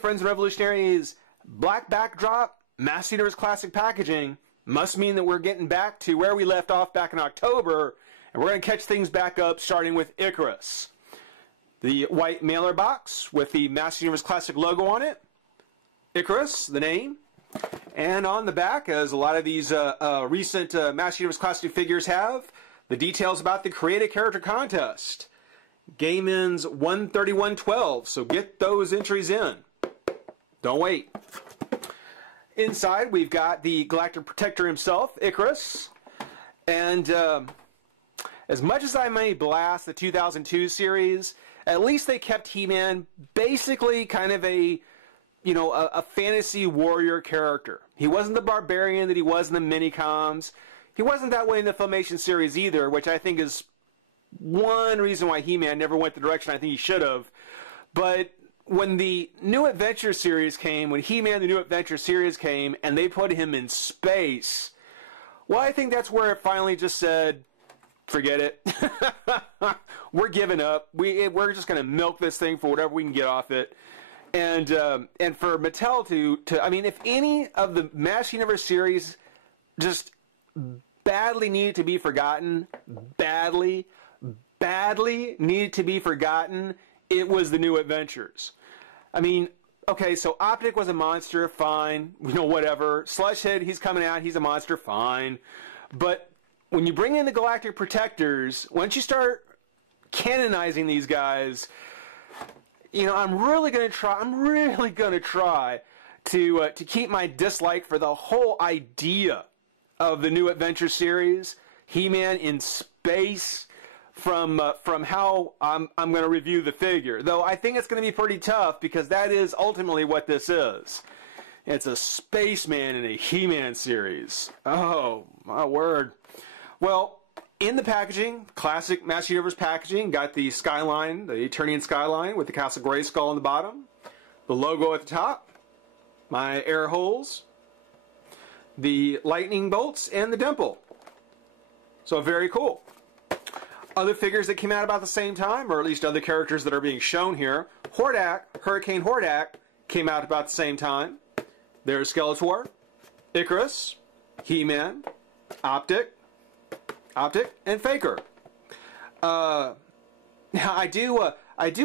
friends and revolutionaries, black backdrop, Master Universe Classic packaging must mean that we're getting back to where we left off back in October, and we're going to catch things back up starting with Icarus. The white mailer box with the Master Universe Classic logo on it, Icarus, the name, and on the back, as a lot of these recent Master Universe Classic figures have, the details about the Create a Character contest. Game ends 1/31/12, so get those entries in. Don't wait. Inside, we've got the Galactic Protector himself, Icarus. And as much as I may blast the 2002 series, at least they kept He-Man basically kind of a fantasy warrior character. He wasn't the barbarian that he was in the mini-coms. He wasn't that way in the Filmation series either, which I think is one reason why He-Man never went the direction I think he should have. But when the New Adventure series came, when He-Man the New Adventure series came, and they put him in space, well, I think that's where it finally just said, forget it. We're giving up. We're just going to milk this thing for whatever we can get off it. And for Mattel to I mean, if any of the Master Universe series just badly needed to be forgotten, badly needed to be forgotten, it was the New Adventures. I mean, okay, so Optic was a monster, fine, whatever. Slushhead, he's coming out, he's a monster, fine. But when you bring in the Galactic Protectors, once you start canonizing these guys, I'm really going to try to keep my dislike for the whole idea of the New Adventure series, He-Man in space, from how I'm going to review the figure. Though I think it's going to be pretty tough, because that is ultimately what this is. It's a spaceman in a He-Man series. Oh, my word. Well, in the packaging, classic Master Universe packaging, got the skyline, the Eternian skyline with the Castle Grayskull on the bottom, the logo at the top, my air holes, the lightning bolts, and the dimple. So very cool. Other figures that came out about the same time, or at least other characters that are being shown here, Hordak, Hurricane Hordak, came out about the same time. There's Skeletor, Icarus, He-Man, Optic, and Faker. Now I do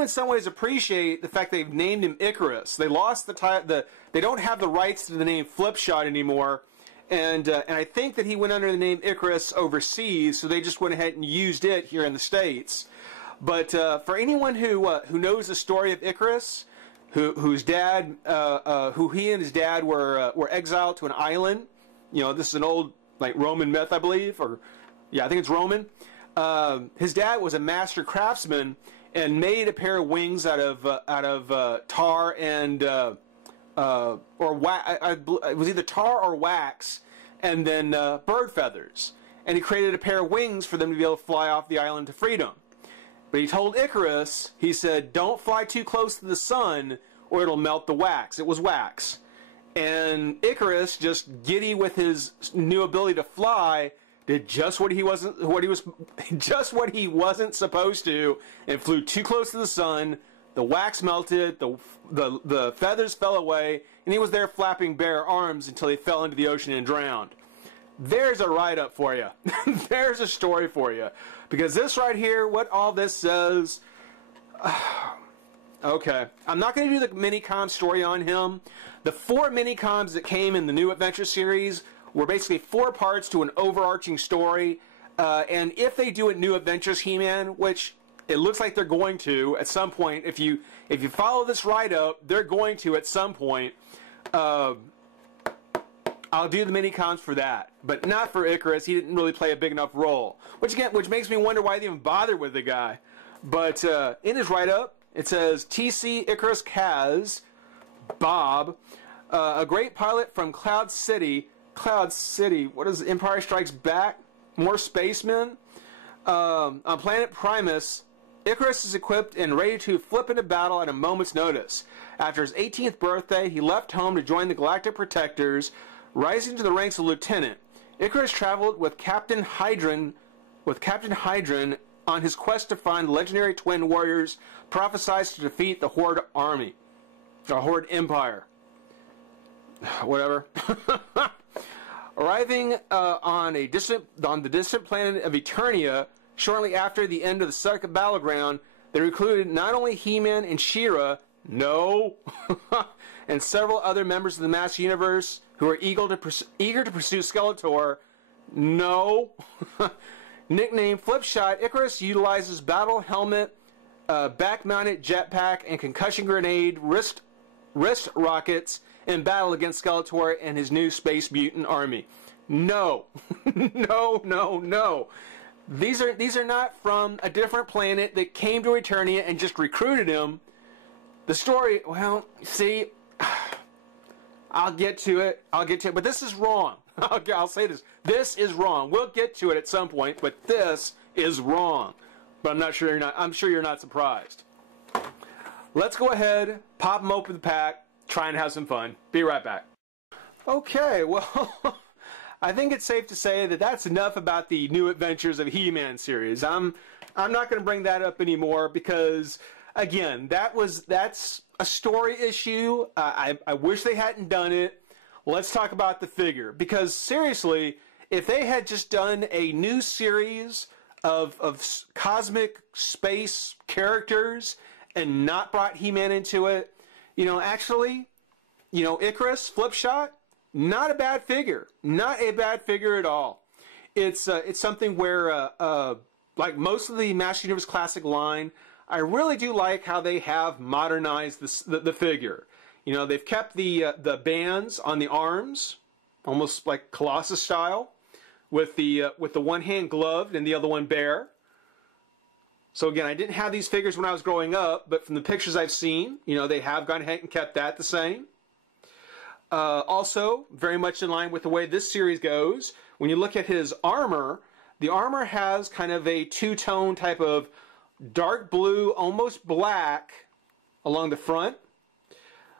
in some ways appreciate the fact they've named him Icarus. They lost they don't have the rights to the name Flipshot anymore, and I think that he went under the name Icarus overseas, so they just went ahead and used it here in the States. But for anyone who knows the story of Icarus, who he and his dad were exiled to an island. This is an old Roman myth, I believe, or yeah, I think it's Roman. His dad was a master craftsman and made a pair of wings out of tar and or wax. It was either tar or wax, and then bird feathers. And he created a pair of wings for them to be able to fly off the island to freedom. But he told Icarus, he said, "Don't fly too close to the sun, or it'll melt the wax." It was wax. And Icarus, just giddy with his new ability to fly, did just what he wasn't supposed to, and flew too close to the sun. The wax melted, the feathers fell away, and he was there flapping bare arms until he fell into the ocean and drowned. There's a write-up for you. There's a story for you. Because this right here, what all this says... Okay, I'm not going to do the mini-com story on him. The 4 mini-coms that came in the New Adventure series were basically 4 parts to an overarching story. And if they do a New Adventures He-Man, which it looks like they're going to at some point, if you follow this write-up, they're going to at some point. I'll do the mini-coms for that, but not for Icarus. He didn't really play a big enough role, which makes me wonder why they even bothered with the guy. But in his write-up, it says, TC Icarus Kaz, Bob, a great pilot from Cloud City. Cloud City, what is Empire Strikes Back? More spacemen? On planet Primus, Icarus is equipped and ready to flip into battle at a moment's notice. After his 18th birthday, he left home to join the Galactic Protectors, rising to the ranks of lieutenant. Icarus traveled with Captain Hydron on his quest to find the legendary twin warriors prophesied to defeat the Horde army. A Horde Empire. Whatever. Arriving on the distant planet of Eternia shortly after the end of the second battleground, they recruited not only He-Man and She-Ra, no, and several other members of the Master Universe who are eager to pursue Skeletor, no. Nicknamed Flipshot, Icarus utilizes battle helmet, back-mounted jetpack, and concussion grenade wrist rockets in battle against Skeletor and his new space mutant army. No, no, no, no. These are not from a different planet that came to Eternia and just recruited him. The story, well, see, I'll get to it, but this is wrong. I'll say this. This is wrong. We'll get to it at some point, but this is wrong. But I'm sure you're not surprised. Let's go ahead, pop them open the pack, try and have some fun. Be right back. Okay, well, I think it's safe to say that that's enough about the New Adventures of He-Man series. I'm not going to bring that up anymore because, again, that's a story issue. I wish they hadn't done it. Let's talk about the figure, because seriously, if they had just done a new series of cosmic space characters and not brought He-Man into it, actually, Icarus, Flipshot, not a bad figure. Not a bad figure at all. It's something where, like most of the Master Universe Classic line, I really do like how they have modernized the figure. They've kept the bands on the arms, almost like Colossus style, with the one hand gloved and the other one bare. So again, I didn't have these figures when I was growing up, but from the pictures I've seen, they have gone ahead and kept that the same. Also, very much in line with the way this series goes, when you look at his armor, the armor has kind of a two-tone type of dark blue, almost black along the front,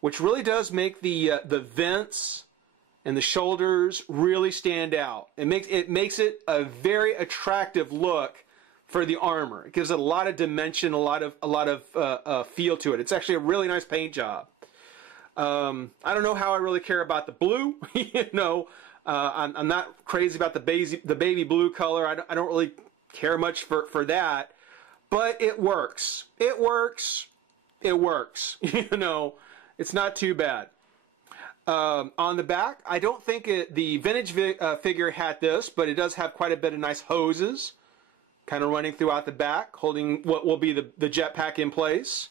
which really does make the vents and the shoulders really stand out. It makes it a very attractive look for the armor. It gives it a lot of dimension, a lot of feel to it. It's actually a really nice paint job. I don't know how I really care about the blue. I'm not crazy about the baby blue color. I don't really care much for that, but it works. It works. It works. It's not too bad. On the back, I don't think the vintage figure had this, but it does have quite a bit of nice hoses kind of running throughout the back, holding what will be the jetpack in place.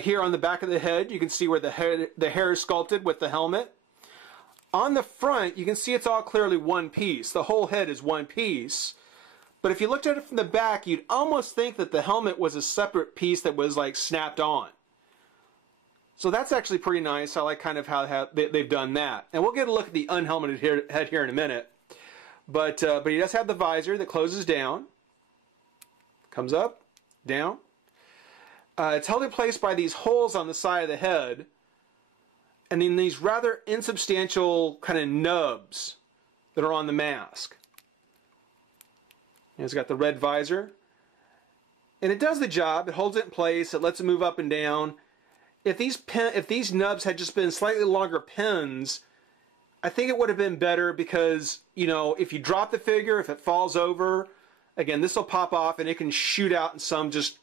Here on the back of the head, you can see where the hair is sculpted with the helmet. On the front, you can see it's all clearly one piece. The whole head is one piece. But if you looked at it from the back, you'd almost think that the helmet was a separate piece that was like snapped on. So that's actually pretty nice. I like kind of how they've done that. And we'll get a look at the unhelmeted head here in a minute. But he does have the visor that closes down. Comes up, down. It's held in place by these holes on the side of the head. And then these rather insubstantial kind of nubs that are on the mask. And it's got the red visor. And it does the job. It holds it in place. It lets it move up and down. If these nubs had just been slightly longer pins, I think it would have been better because, if you drop the figure, if it falls over, again, this will pop off and it can shoot out in some just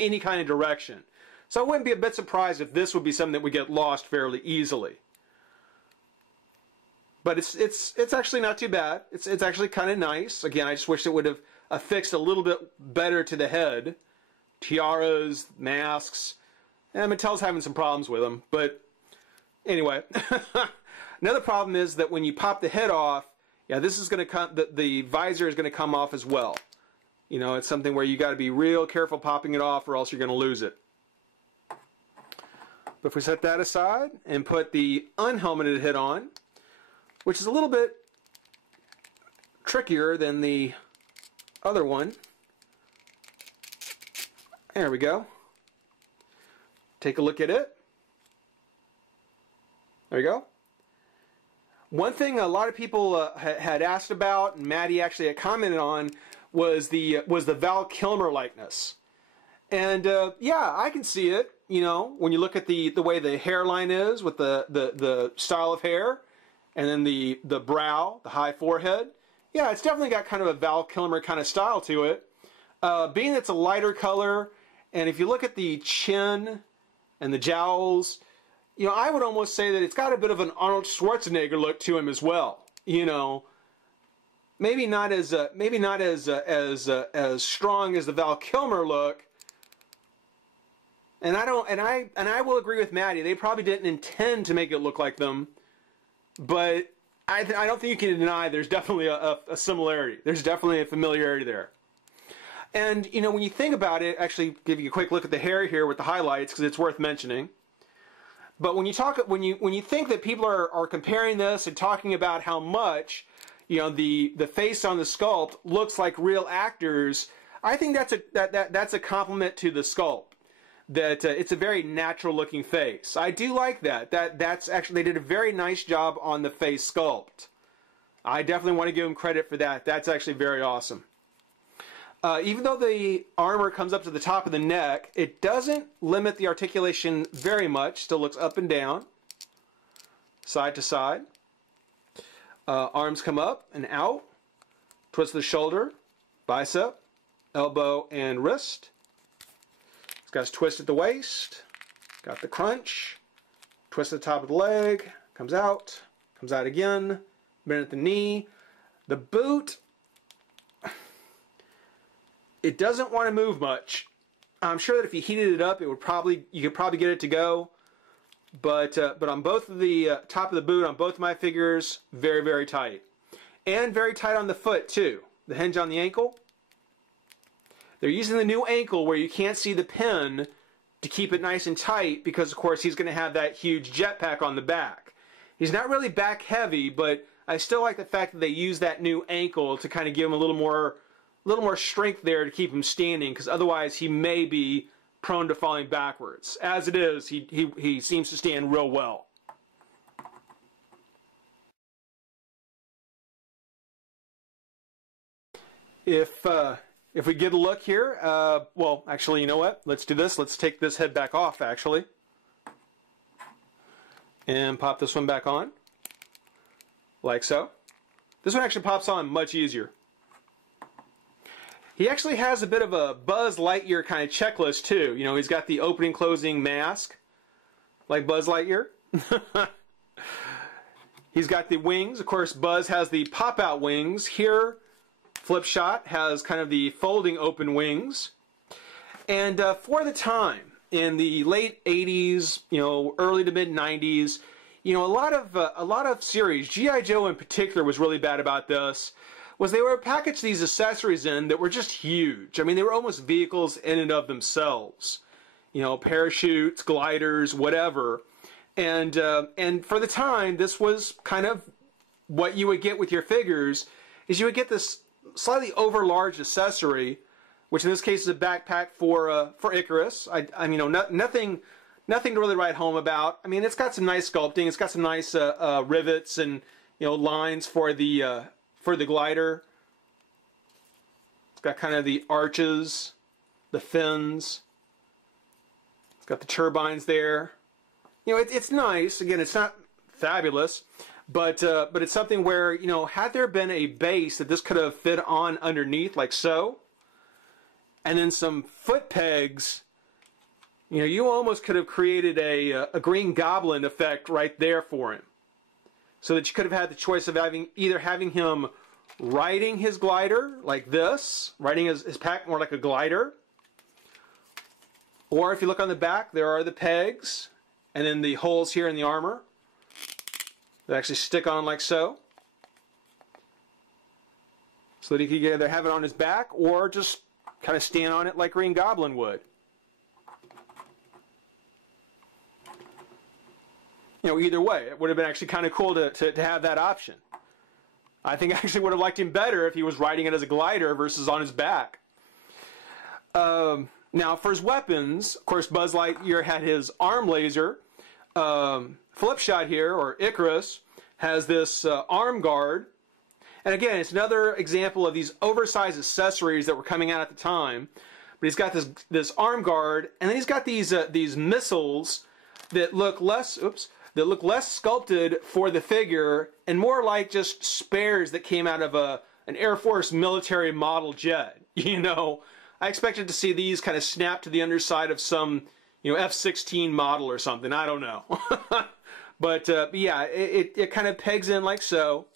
any kind of direction. So I wouldn't be a bit surprised if this would be something that would get lost fairly easily. But it's actually not too bad. It's actually kind of nice. Again, I just wish it would have affixed a little bit better to the head. Tiaras, masks. And Mattel's having some problems with them, but anyway. Another problem is that when you pop the head off, this is going to come. The visor is going to come off as well. It's something where you got to be real careful popping it off, or else you're going to lose it. But if we set that aside and put the unhelmeted head on, which is a little bit trickier than the other one. There we go. Take a look at it. There you go. One thing a lot of people had asked about, and Maddie actually had commented on, was the Val Kilmer likeness. And yeah, I can see it. you know, when you look at the way the hairline is with the style of hair, and then the brow, the high forehead. Yeah, it's definitely got kind of a Val Kilmer kind of style to it. Being it's a lighter color, and if you look at the chin and the jowls, you know, I would almost say that it's got a bit of an Arnold Schwarzenegger look to him as well. You know, maybe not as strong as the Val Kilmer look. And I will agree with Maddie. They probably didn't intend to make it look like them, but I don't think you can deny there's definitely a similarity. There's definitely a familiarity there. And you know, when you think about it, actually give you a quick look at the hair here with the highlights because it's worth mentioning. But when you think that people are comparing this and talking about how much, you know, the face on the sculpt looks like real actors, I think that's a compliment to the sculpt. That it's a very natural looking face. I do like that. That's actually, they did a very nice job on the face sculpt. I definitely want to give them credit for that. That's actually very awesome. Even though the armor comes up to the top of the neck, it doesn't limit the articulation very much. Still looks up and down, side to side. Arms come up and out. Twist the shoulder, bicep, elbow, and wrist. It's got his twist at the waist. Got the crunch. Twist at the top of the leg. Comes out again. Bend at the knee. The boot, it doesn't want to move much. I'm sure that if you heated it up, you could probably get it to go. But on both of the top of the boot, on both of my figures, very, very tight. And very tight on the foot, too. The hinge on the ankle. They're using the new ankle where you can't see the pin to keep it nice and tight because, of course, he's going to have that huge jetpack on the back. He's not really back heavy, but I still like the fact that they use that new ankle to kind of give him a little more strength there to keep him standing, because otherwise he may be prone to falling backwards. As it is, he seems to stand real well. If we get a look here, well, actually, you know what? Let's do this. Let's take this head back off, actually, and pop this one back on, like so. This one actually pops on much easier. He actually has a bit of a Buzz Lightyear kind of checklist too. You know, he's got the opening, closing mask, like Buzz Lightyear. He's got the wings. Of course, Buzz has the pop-out wings. Here, Flipshot has kind of the folding open wings. And for the time, in the late 80s, you know, early to mid 90s, you know, a lot of series, G.I. Joe in particular was really bad about this, was they were package these accessories in that were just huge. I mean, they were almost vehicles in and of themselves. You know, parachutes, gliders, whatever. And for the time, this was kind of what you would get with your figures, is you would get this slightly over-large accessory, which in this case is a backpack for Icarus. I mean, you know, nothing to really write home about. I mean, it's got some nice sculpting. It's got some nice rivets and, you know, lines for the glider. It's got kind of the arches, the fins. It's got the turbines there. You know, it's nice. Again, it's not fabulous, but it's something where, you know, had there been a base that this could have fit on underneath, like so, and then some foot pegs, you know, you almost could have created a Green Goblin effect right there for him. So that you could have had the choice of either having him riding his glider like this, riding his pack more like a glider, or if you look on the back, there are the pegs, and then the holes here in the armor that actually stick on like so. So that he could either have it on his back or just kind of stand on it like Green Goblin would. You know, either way, it would have been actually kind of cool to have that option. I think I actually would have liked him better if he was riding it as a glider versus on his back. Now, for his weapons, of course, Buzz Lightyear had his arm laser. Flipshot here, or Icarus, has this arm guard. And again, it's another example of these oversized accessories that were coming out at the time. but he's got this arm guard, and then he's got these missiles that look less sculpted for the figure and more like just spares that came out of an Air Force military model jet. You know, I expected to see these kind of snap to the underside of some, you know, F-16 model or something. I don't know. But yeah, it kind of pegs in like so.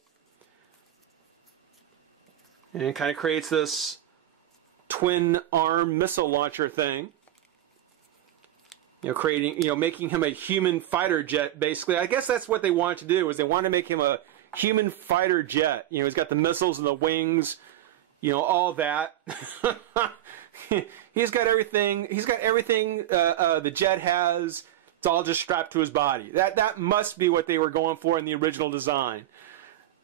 And it kind of creates this twin arm missile launcher thing. You know, making him a human fighter jet, basically. I guess that's what they wanted to do, is they wanted to make him a human fighter jet. You know, he's got the missiles and the wings, you know, all that. He's got everything. He's got everything the jet has. It's all just strapped to his body. That must be what they were going for in the original design.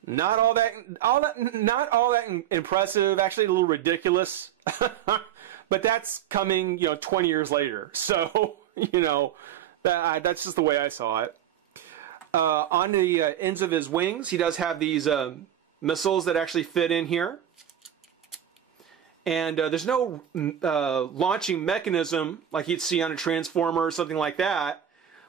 Not all that impressive. Actually, a little ridiculous. But that's coming, you know, 20 years later. So, you know, that's just the way I saw it. On the ends of his wings, he does have these missiles that actually fit in here. And there's no launching mechanism like you'd see on a Transformer or something like that,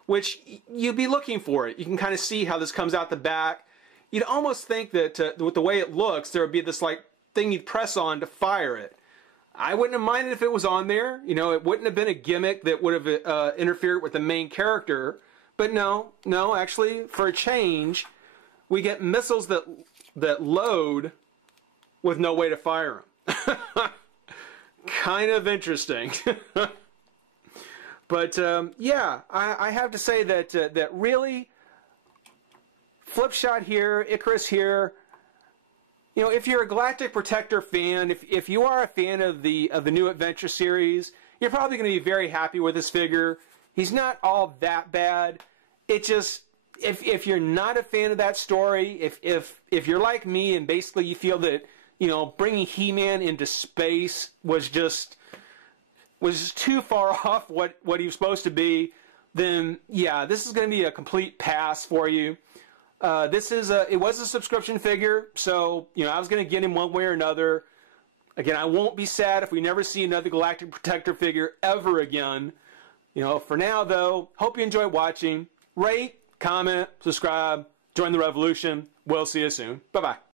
which you'd be looking for it. You can kind of see how this comes out the back. You'd almost think that with the way it looks, there would be this like thing you'd press on to fire it. I wouldn't have minded if it was on there. You know, it wouldn't have been a gimmick that would have interfered with the main character. But no, actually, for a change, we get missiles that load with no way to fire them. Kind of interesting. But yeah, I have to say that really, Flipshot here, Icarus here. You know, if you're a Galactic Protector fan, if you are a fan of the new Adventure series, you're probably going to be very happy with this figure. He's not all that bad. It just, if you're not a fan of that story, if you're like me and basically you feel that, you know, bringing He-Man into space was just too far off what he was supposed to be, then yeah, this is going to be a complete pass for you. It was a subscription figure, so, you know, I was going to get him one way or another. Again, I won't be sad if we never see another Galactic Protector figure ever again. You know, for now, though, hope you enjoy watching. Rate, comment, subscribe, join the revolution. We'll see you soon. Bye-bye.